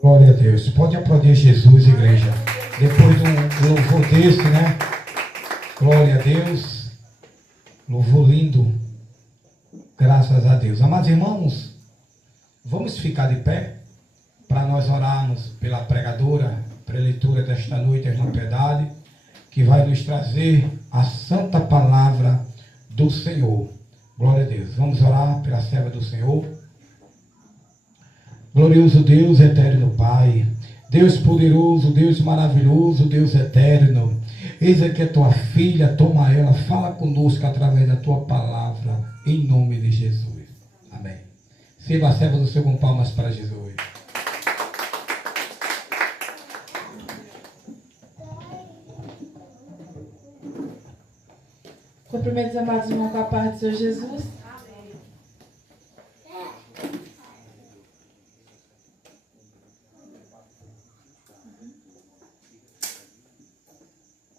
Glória a Deus. Pode aplaudir Jesus, igreja. Depois de um louvor desse, né? Glória a Deus. Louvor lindo. Graças a Deus. Amados irmãos, vamos ficar de pé para nós orarmos pela pregadora, preletora desta noite, a irmã Piedade, que vai nos trazer a santa palavra do Senhor. Glória a Deus. Vamos orar pela serva do Senhor. Glorioso Deus, eterno Pai, Deus poderoso, Deus maravilhoso, Deus eterno, eis aqui a tua filha, toma ela, fala conosco através da tua palavra, em nome de Jesus. Amém. Sirva a serva do Senhor com palmas para Jesus. Cumprimento os amados irmãos com a paz do Senhor Jesus.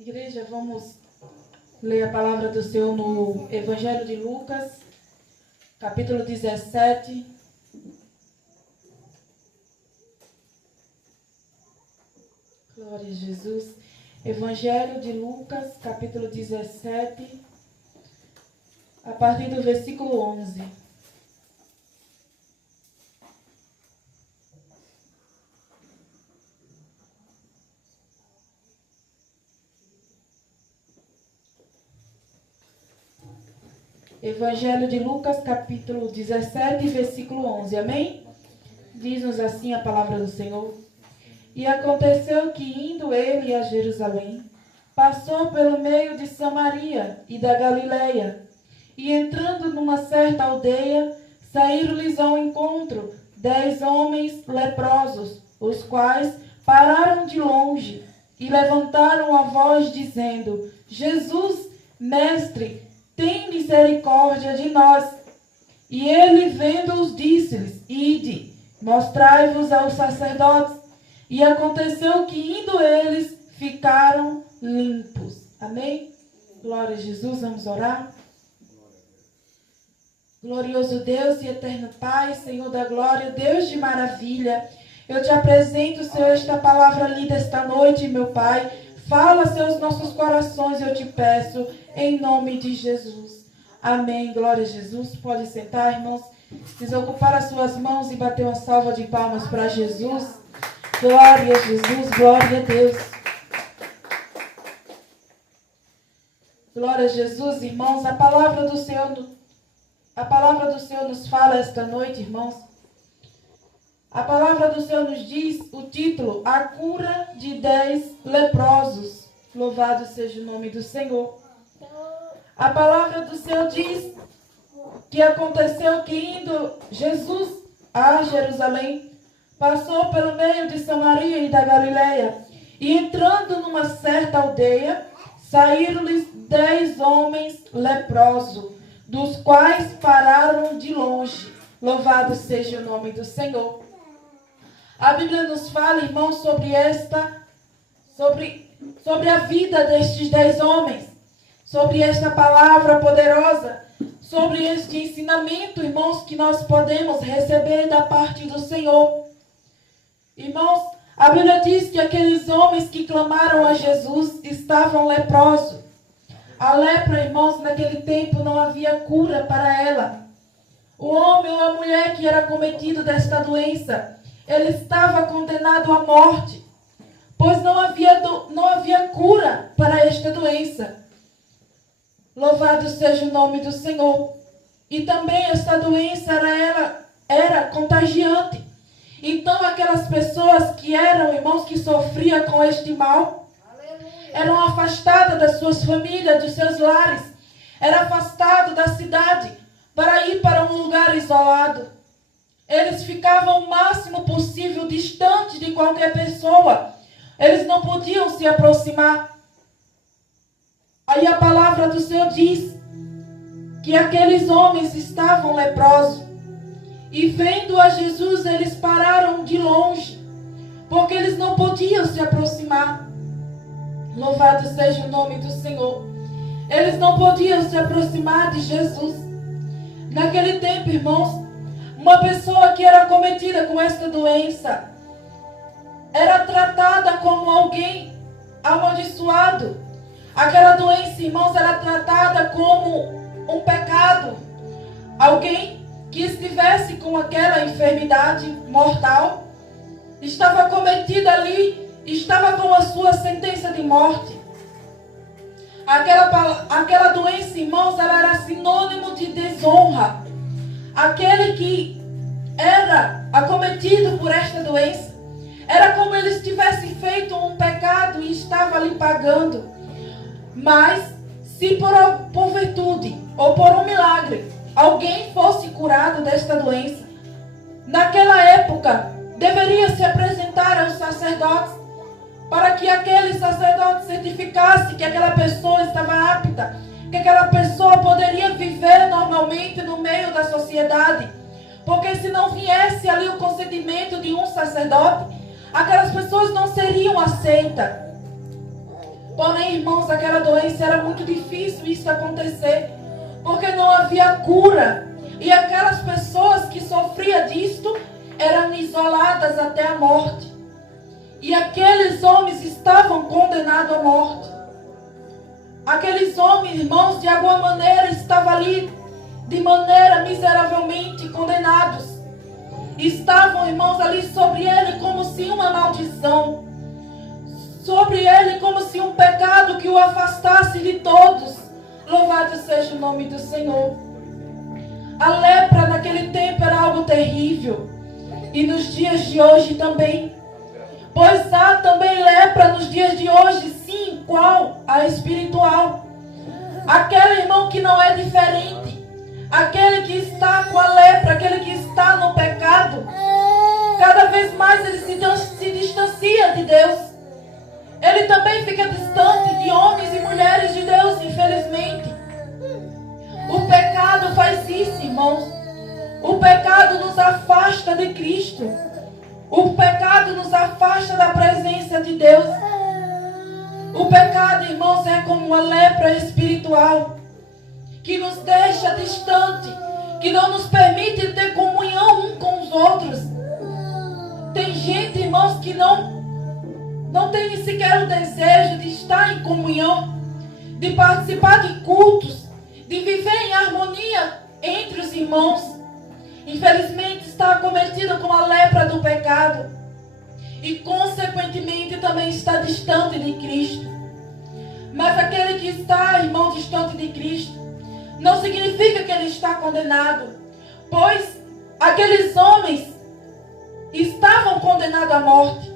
Igreja, vamos ler a palavra do Senhor no Evangelho de Lucas, capítulo 17. Glória a Jesus. Evangelho de Lucas, capítulo 17, a partir do versículo 11. Evangelho de Lucas, capítulo 17, versículo 11. Amém? Diz-nos assim a palavra do Senhor. E aconteceu que, indo ele a Jerusalém, passou pelo meio de Samaria e da Galileia, e entrando numa certa aldeia, saíram-lhes ao encontro 10 homens leprosos, os quais pararam de longe e levantaram a voz, dizendo: Jesus, mestre, tem misericórdia de nós. E ele, vendo-os, disse-lhes: Ide, mostrai-vos aos sacerdotes. E aconteceu que, indo eles, ficaram limpos. Amém? Glória a Jesus, vamos orar. Glorioso Deus e eterno Pai, Senhor da glória, Deus de maravilha, eu te apresento, Senhor, esta palavra lida esta noite, meu Pai. Fala, Senhor, os nossos corações, eu te peço, em nome de Jesus. Amém. Glória a Jesus. Pode sentar, irmãos. Desocupar as suas mãos e bater uma salva de palmas para Jesus. Glória a Jesus. Glória a Deus. Glória a Jesus, irmãos. A palavra do Senhor nos fala esta noite, irmãos. A palavra do Senhor nos diz o título: A cura de 10 leprosos. Louvado seja o nome do Senhor. A palavra do Senhor diz que aconteceu que, indo Jesus a Jerusalém, passou pelo meio de Samaria e da Galileia, e entrando numa certa aldeia, saíram-lhes 10 homens leprosos, dos quais pararam de longe. Louvado seja o nome do Senhor. A Bíblia nos fala, irmãos, sobre a vida destes 10 homens, sobre esta palavra poderosa, sobre este ensinamento, irmãos, que nós podemos receber da parte do Senhor. Irmãos, a Bíblia diz que aqueles homens que clamaram a Jesus estavam leprosos. A lepra, irmãos, naquele tempo não havia cura para ela. O homem ou a mulher que era cometido desta doença, ele estava condenado à morte, pois não havia cura para esta doença. Louvado seja o nome do Senhor. E também esta doença era contagiante. Então aquelas pessoas que eram, irmãos, que sofriam com este mal, eram afastadas das suas famílias, dos seus lares, eram afastados da cidade para ir para um lugar isolado. Eles ficavam o máximo possível distante de qualquer pessoa. Eles não podiam se aproximar. Aí a palavra do Senhor diz que aqueles homens estavam leprosos. E vendo a Jesus, eles pararam de longe, porque eles não podiam se aproximar. Louvado seja o nome do Senhor. Eles não podiam se aproximar de Jesus. Naquele tempo, irmãos, uma pessoa que era cometida com esta doença, era tratada como alguém amaldiçoado. Aquela doença, irmãos, era tratada como um pecado. Alguém que estivesse com aquela enfermidade mortal estava cometida ali, estava com a sua sentença de morte. Aquela doença, irmãos, ela era sinônimo de desonra. Aquele que era acometido por esta doença era como ele tivesse feito um pecado e estava ali pagando. Mas se por virtude ou por um milagre alguém fosse curado desta doença, naquela época deveria se apresentar aos sacerdotes, para que aquele sacerdote certificasse que aquela pessoa estava apta, que aquela pessoa poderia viver normalmente no meio da sociedade. Porque se não viesse ali o consentimento de um sacerdote, aquelas pessoas não seriam aceitas. Porém, irmãos, aquela doença era muito difícil isso acontecer, porque não havia cura. E aquelas pessoas que sofriam disto eram isoladas até a morte. E aqueles homens estavam condenados à morte. Aqueles homens, irmãos, de alguma maneira estavam ali de maneira miseravelmente condenados. Estavam, irmãos, ali sobre ele como se uma maldição. Sobre ele como se um pecado que o afastasse de todos. Louvado seja o nome do Senhor. A lepra naquele tempo era algo terrível. E nos dias de hoje também. Pois há também lepra nos dias de hoje, sim, qual? A espiritual. Aquele irmão que não é diferente. Aquele que está com a lepra, aquele que está no pecado. Cada vez mais ele se distancia de Deus. Ele também fica distante de homens e mulheres de Deus, infelizmente. O pecado faz isso, irmãos. O pecado nos afasta de Cristo. O pecado nos afasta da presença de Deus. O pecado, irmãos, é como uma lepra espiritual que nos deixa distante, que não nos permite ter comunhão um com os outros. Tem gente, irmãos, que não tem sequer o desejo de estar em comunhão, de participar de cultos, de viver em harmonia entre os irmãos. Infelizmente está acometido com a lepra do pecado e consequentemente também está distante de Cristo. Mas aquele que está, irmão, distante de Cristo não significa que ele está condenado, pois aqueles homens estavam condenados à morte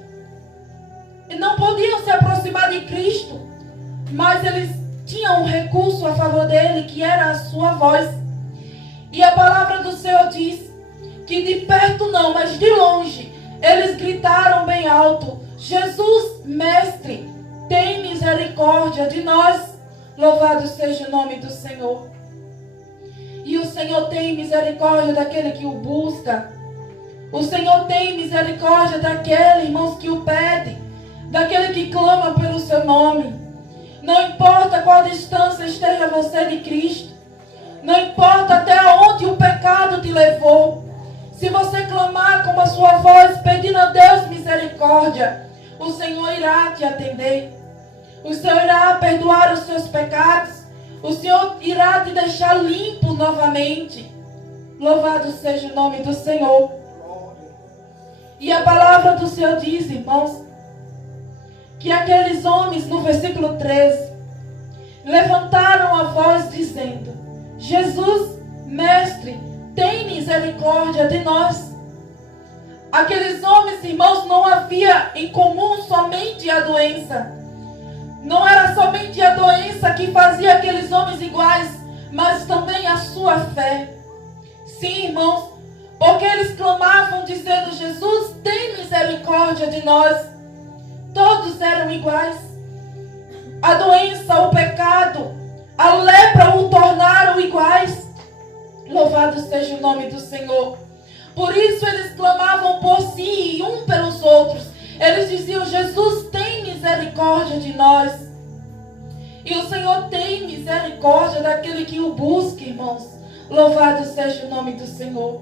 e não podiam se aproximar de Cristo, mas eles tinham um recurso a favor dele, que era a sua voz. E a palavra do Senhor diz que de perto não, mas de longe, eles gritaram bem alto: Jesus, Mestre, tem misericórdia de nós. Louvado seja o nome do Senhor. E o Senhor tem misericórdia daquele que o busca. O Senhor tem misericórdia daquele, irmãos, que o pede, daquele que clama pelo seu nome. Não importa qual distância esteja você de Cristo. Não importa até onde o pecado te levou. Se você clamar com a sua voz, pedindo a Deus misericórdia, o Senhor irá te atender. O Senhor irá perdoar os seus pecados. O Senhor irá te deixar limpo novamente. Louvado seja o nome do Senhor. E a palavra do Senhor diz, irmãos, que aqueles homens, no versículo 13, levantaram a voz dizendo: Jesus, Mestre, tem misericórdia de nós. Aqueles homens, irmãos, não havia em comum somente a doença. Não era somente a doença que fazia aqueles homens iguais, mas também a sua fé. Sim, irmãos, porque eles clamavam dizendo: Jesus, tem misericórdia de nós. Todos eram iguais. A doença, o pecado, a lepra o tornaram iguais. Louvado seja o nome do Senhor. Por isso eles clamavam por si e um pelos outros. Eles diziam: Jesus, tem misericórdia de nós. E o Senhor tem misericórdia daquele que o busca, irmãos. Louvado seja o nome do Senhor.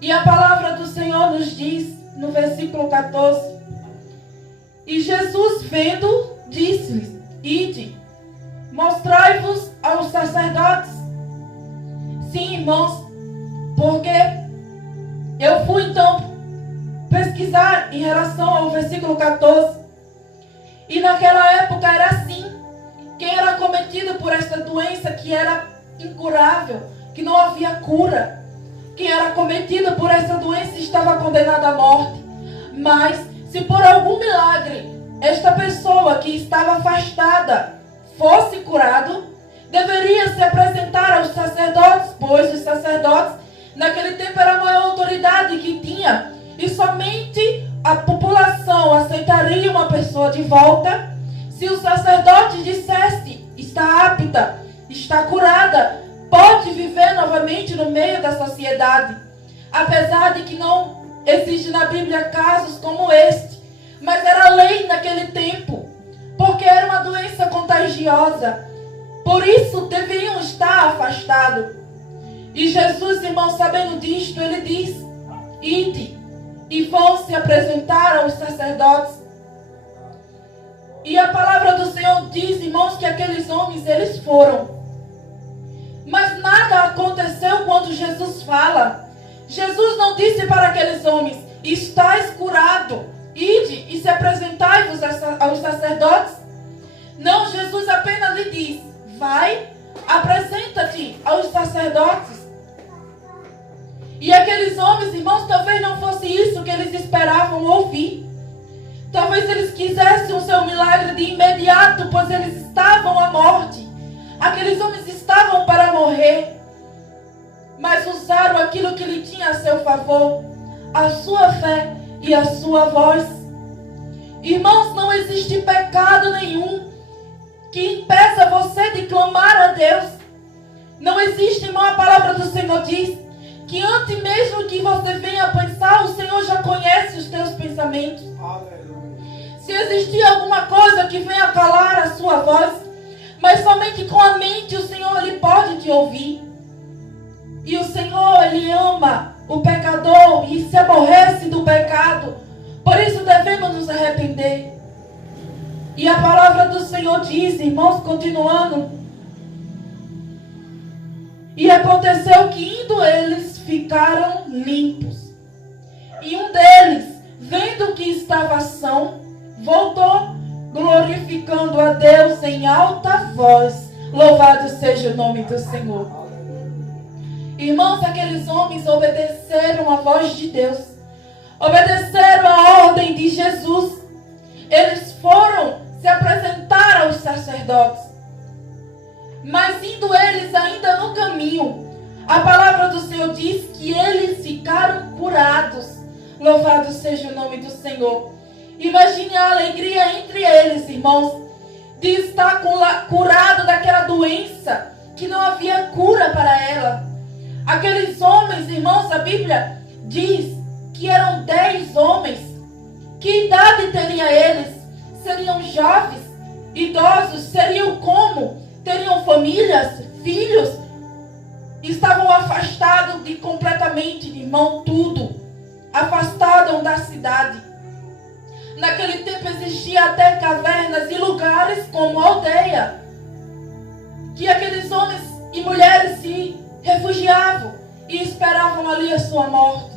E a palavra do Senhor nos diz no versículo 14. E Jesus vendo, disse-lhes: ide, mostrai-vos aos sacerdotes. Sim, irmãos, porque eu fui então pesquisar em relação ao versículo 14. E naquela época era assim. Quem era cometido por esta doença que era incurável, que não havia cura, quem era cometido por essa doença estava condenado à morte. Mas se por algum milagre esta pessoa que estava afastada fosse curado, deveria se apresentar aos sacerdotes, pois os sacerdotes naquele tempo era a maior autoridade que tinha, e somente a população aceitaria uma pessoa de volta se o sacerdote dissesse: está apta, está curada, pode viver novamente no meio da sociedade. Apesar de que não existe na Bíblia casos como este, mas era lei naquele tempo, porque era uma doença contagiosa. Por isso deveriam estar afastados. E Jesus, irmãos, sabendo disto, ele diz: ide, e vão se apresentar aos sacerdotes. E a palavra do Senhor diz, irmãos, que aqueles homens, eles foram. Mas nada aconteceu quando Jesus fala. Jesus não disse para aqueles homens: estais curado, ide e se apresentai-vos aos sacerdotes. Não, Jesus apenas lhe diz: vai, apresenta-te aos sacerdotes. E aqueles homens, irmãos, talvez não fosse isso que eles esperavam ouvir. Talvez eles quisessem o seu milagre de imediato, pois eles estavam à morte. Aqueles homens estavam para morrer. Mas usaram aquilo que lhe tinha a seu favor, a sua fé e a sua voz. Irmãos, não existe pecado nenhum que impeça você de clamar a Deus. Não existe, irmão. A palavra do Senhor diz que antes mesmo que você venha a pensar, o Senhor já conhece os teus pensamentos. Se existir alguma coisa que venha calar a sua voz, mas somente com a mente o Senhor, ele pode te ouvir. E o Senhor, ele ama o pecador e se aborrece do pecado. Por isso devemos nos arrepender. E a palavra do Senhor diz, irmãos, continuando: e aconteceu que indo eles ficaram limpos. E um deles, vendo que estava são, voltou, glorificando a Deus em alta voz. Louvado seja o nome do Senhor. Irmãos, aqueles homens obedeceram a voz de Deus, obedeceram a ordem de Jesus. Eles foram se apresentar aos sacerdotes. Mas indo eles ainda no caminho, a palavra do Senhor diz que eles ficaram curados. Louvado seja o nome do Senhor. Imagine a alegria entre eles, irmãos, de estar curado daquela doença que não havia cura para ela. Aqueles homens, irmãos, a Bíblia diz que eram 10 homens. Que idade teriam eles? Seriam jovens, idosos, seriam como? Teriam famílias, filhos? Estavam afastados completamente, irmão, tudo. Afastados da cidade. Naquele tempo existia até cavernas e lugares como aldeia, que aqueles homens e mulheres se refugiavam e esperavam ali a sua morte.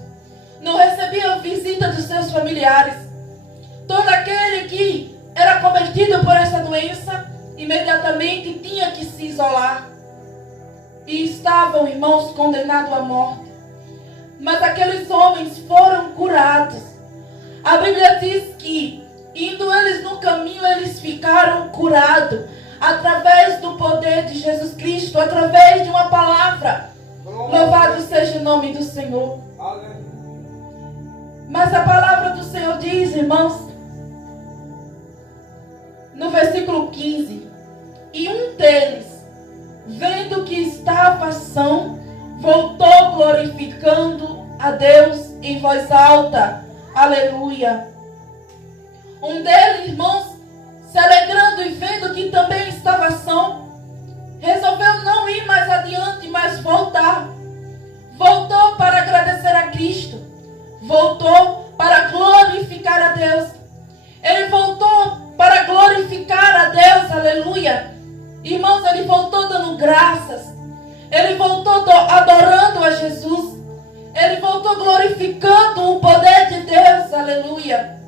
Não recebiam visita dos seus familiares. Todo aquele que era cometido por essa doença, imediatamente tinha que se isolar. E estavam, irmãos, condenados à morte. Mas aqueles homens foram curados. A Bíblia diz que, indo eles no caminho, eles ficaram curados. Através do poder de Jesus Cristo, através de uma palavra. Louvado seja o nome do Senhor. Mas a palavra do Senhor diz, irmãos, no versículo 15: e um deles, vendo que estava são, voltou glorificando a Deus em voz alta. Aleluia. Um deles, irmãos, se alegrando e vendo que também estava são, resolveu não ir mais adiante, mas voltar. Voltou para agradecer a Cristo. Voltou para glorificar a Deus. Ele voltou para glorificar a Deus, aleluia. Irmãos, ele voltou dando graças. Ele voltou adorando a Jesus. Ele voltou glorificando o poder de Deus, aleluia.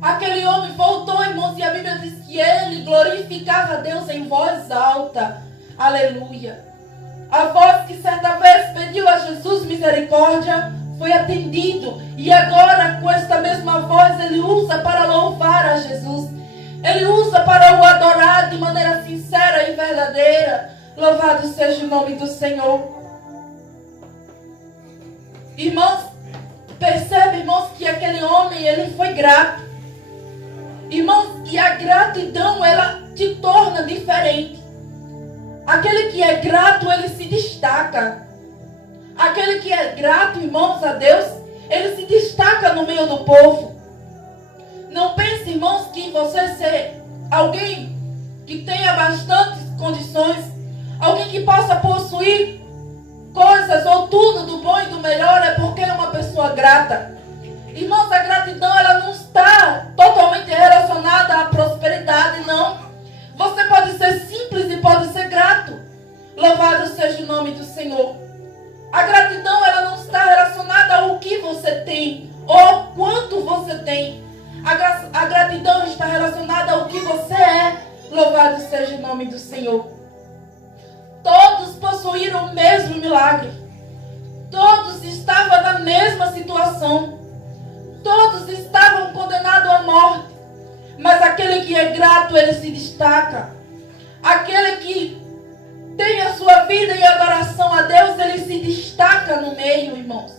Aquele homem voltou, irmãos, e a Bíblia diz que ele glorificava a Deus em voz alta, aleluia. A voz que certa vez pediu a Jesus misericórdia foi atendido. E agora, com esta mesma voz, ele usa para louvar a Jesus. Ele usa para o adorar de maneira sincera e verdadeira. Louvado seja o nome do Senhor. Irmãos, percebe, irmãos, que aquele homem, ele foi grato. Irmãos, e a gratidão, ela te torna diferente. Aquele que é grato, ele se destaca. Aquele que é grato, irmãos, a Deus, ele se destaca no meio do povo. Não pense, irmãos, que você ser alguém que tenha bastantes condições, alguém que possa possuir coisas ou tudo do bom e do melhor é porque é uma pessoa grata. Irmãos, a gratidão, ela não está totalmente relacionada à prosperidade, não. Você pode ser simples e pode ser grato. Louvado seja o nome do Senhor. A gratidão, ela não está relacionada ao que você tem ou quanto você tem. A gratidão está relacionada ao que você é. Louvado seja o nome do Senhor. Todos possuíram o mesmo milagre. Todos estavam na mesma situação. Todos estavam condenados à morte. Mas aquele que é grato, ele se destaca. Aquele que tem a sua vida em adoração a Deus, ele se destaca no meio, irmãos.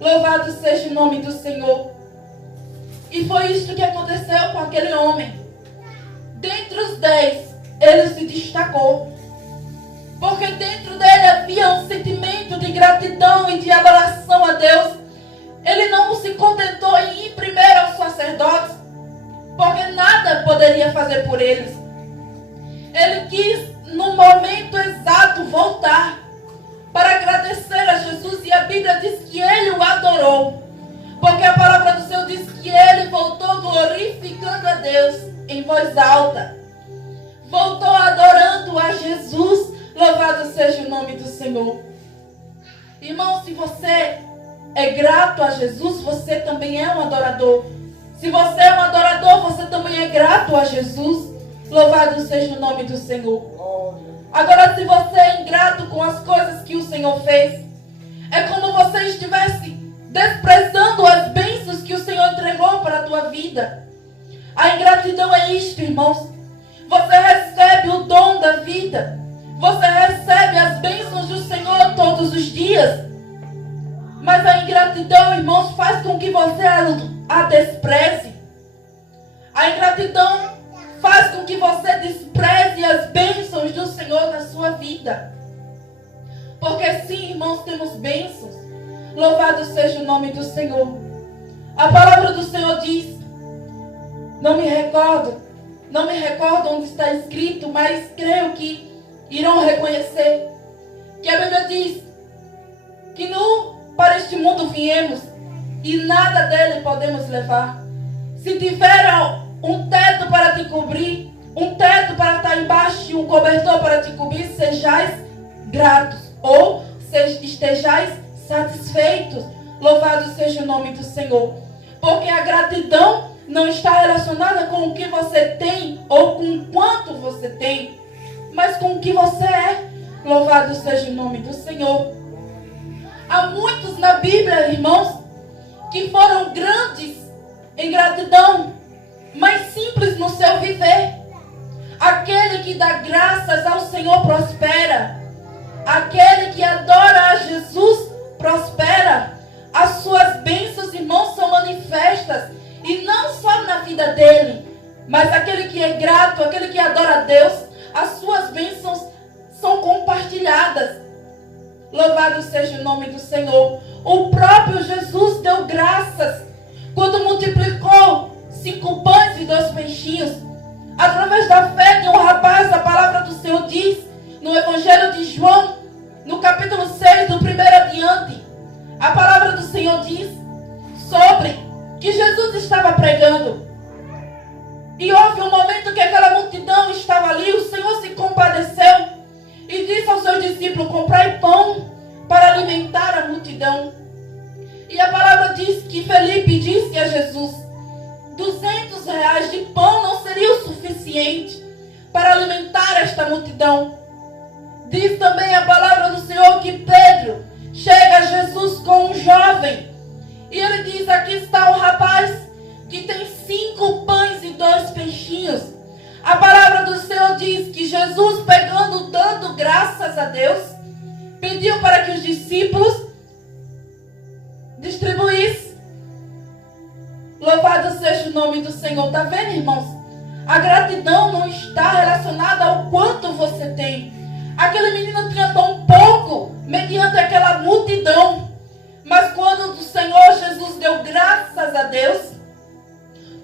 Louvado seja o nome do Senhor. E foi isso que aconteceu com aquele homem. Dentre os 10, ele se destacou. Porque dentro dele havia um sentimento de gratidão e de adoração a Deus. Ele não se contentou em ir primeiro aos sacerdotes, porque nada poderia fazer por eles. Ele quis, no momento exato, voltar para agradecer a Jesus. E a Bíblia diz que ele o adorou. Porque a palavra do Senhor diz que ele voltou glorificando a Deus em voz alta. Voltou adorando a Jesus. Louvado seja o nome do Senhor. Irmão, se você é grato a Jesus, você também é um adorador. Se você é um adorador, você também é grato a Jesus. Louvado seja o nome do Senhor. Agora, se você é ingrato com as coisas que o Senhor fez, é como você estivesse desprezando as bênçãos que o Senhor entregou para a tua vida. A ingratidão é isto, irmãos. Você recebe o dom da vida. Você recebe as bênçãos do Senhor todos os dias. Mas a ingratidão, irmãos, faz com que você a despreze. A ingratidão faz com que você despreze as bênçãos do Senhor na sua vida. Porque sim, irmãos, temos bênçãos. Louvado seja o nome do Senhor. A palavra do Senhor diz, não me recordo onde está escrito, mas creio que irão reconhecer, que a Bíblia diz que para este mundo viemos e nada dele podemos levar. Se tiver um teto para te cobrir, um teto para estar embaixo e um cobertor para te cobrir, sejais gratos ou estejais satisfeitos. Louvado seja o nome do Senhor. Porque a gratidão não está relacionada com o que você tem ou com o quanto você tem, mas com o que você é. Louvado seja o nome do Senhor. Há muitos na Bíblia, irmãos, que foram grandes em gratidão, mas simples no seu viver. Aquele que dá graças ao Senhor prospera. Aquele que adora a Jesus prospera. As suas bênçãos, irmãos, são manifestas. E não só na vida dele, mas aquele que é grato, aquele que adora a Deus, as suas bênçãos são compartilhadas. Louvado seja o nome do Senhor. O próprio Jesus deu graças quando multiplicou 5 pães e 2 peixinhos. Através da fé de um rapaz, a palavra do Senhor diz, no Evangelho de João, no capítulo 6, do 1 adiante, a palavra do Senhor diz que Jesus estava pregando. E houve um momento que aquela multidão estava ali, o Senhor se compadeceu e disse aos seus discípulos: comprai pão para alimentar a multidão. E a palavra diz que Felipe disse a Jesus: 200 reais de pão não seria o suficiente para alimentar esta multidão. Diz também a palavra do Senhor que Pedro chega a Jesus com um jovem. E ele diz: aqui está um rapaz que tem 5 pães e 2 peixinhos. A palavra do Senhor diz que Jesus, pegando, dando graças a Deus, pediu para que os discípulos distribuíssem. Louvado seja o nome do Senhor. Está vendo, irmãos? A gratidão não está relacionada ao quanto você tem. Aquele menino tinha tão pouco mediante aquela multidão. Mas quando o Senhor Jesus deu graças a Deus,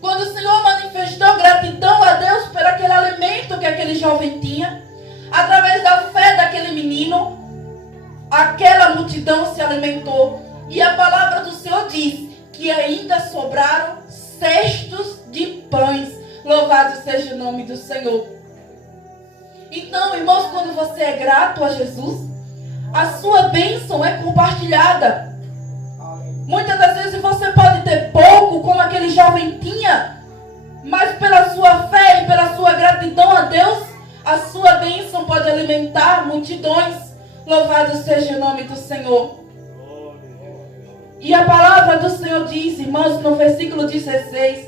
quando o Senhor manifestou gratidão a Deus por aquele alimento que aquele jovem tinha, através da fé daquele menino, aquela multidão se alimentou. E a palavra do Senhor diz que ainda sobraram cestos de pães. Louvado seja o nome do Senhor. Então, irmãos, quando você é grato a Jesus, a sua bênção é compartilhada. Muitas das vezes você pode ter pouco, como aquele jovem tinha, mas pela sua fé e pela sua gratidão a Deus, a sua bênção pode alimentar multidões. Louvado seja o nome do Senhor. E a palavra do Senhor diz, irmãos, no versículo 16: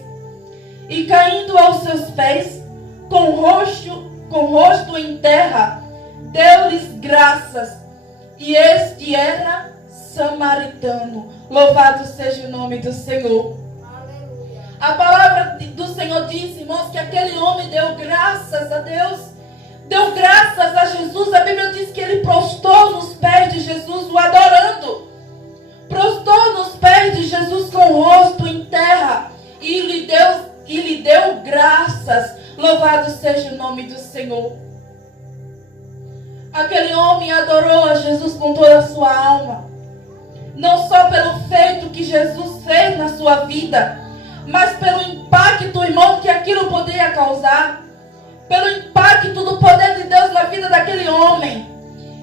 e caindo aos seus pés, com o rosto em terra, deu-lhes graças. E este era samaritano. Louvado seja o nome do Senhor. A palavra do Senhor diz, irmãos, que aquele homem deu graças a Deus, deu graças a Jesus. A Bíblia diz que ele prostrou nos pés de Jesus, o adorando. Prostrou nos pés de Jesus com o rosto em terra e lhe deu graças. Louvado seja o nome do Senhor. Aquele homem adorou a Jesus com toda a sua alma. Não só pelo feito que Jesus fez na sua vida, mas pelo impacto, irmão, que aquilo poderia causar. Pelo impacto do poder de Deus na vida daquele homem.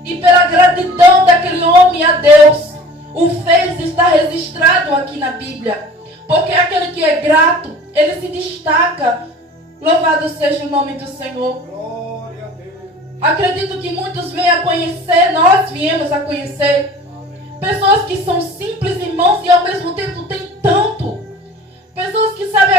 E pela gratidão daquele homem a Deus. O fez estar registrado aqui na Bíblia. Porque aquele que é grato, ele se destaca. Louvado seja o nome do Senhor. Glória a Deus. Acredito que muitos vêm a conhecer, nós viemos a conhecer pessoas que são simples, irmãos, e ao mesmo tempo têm tanto. Pessoas que sabem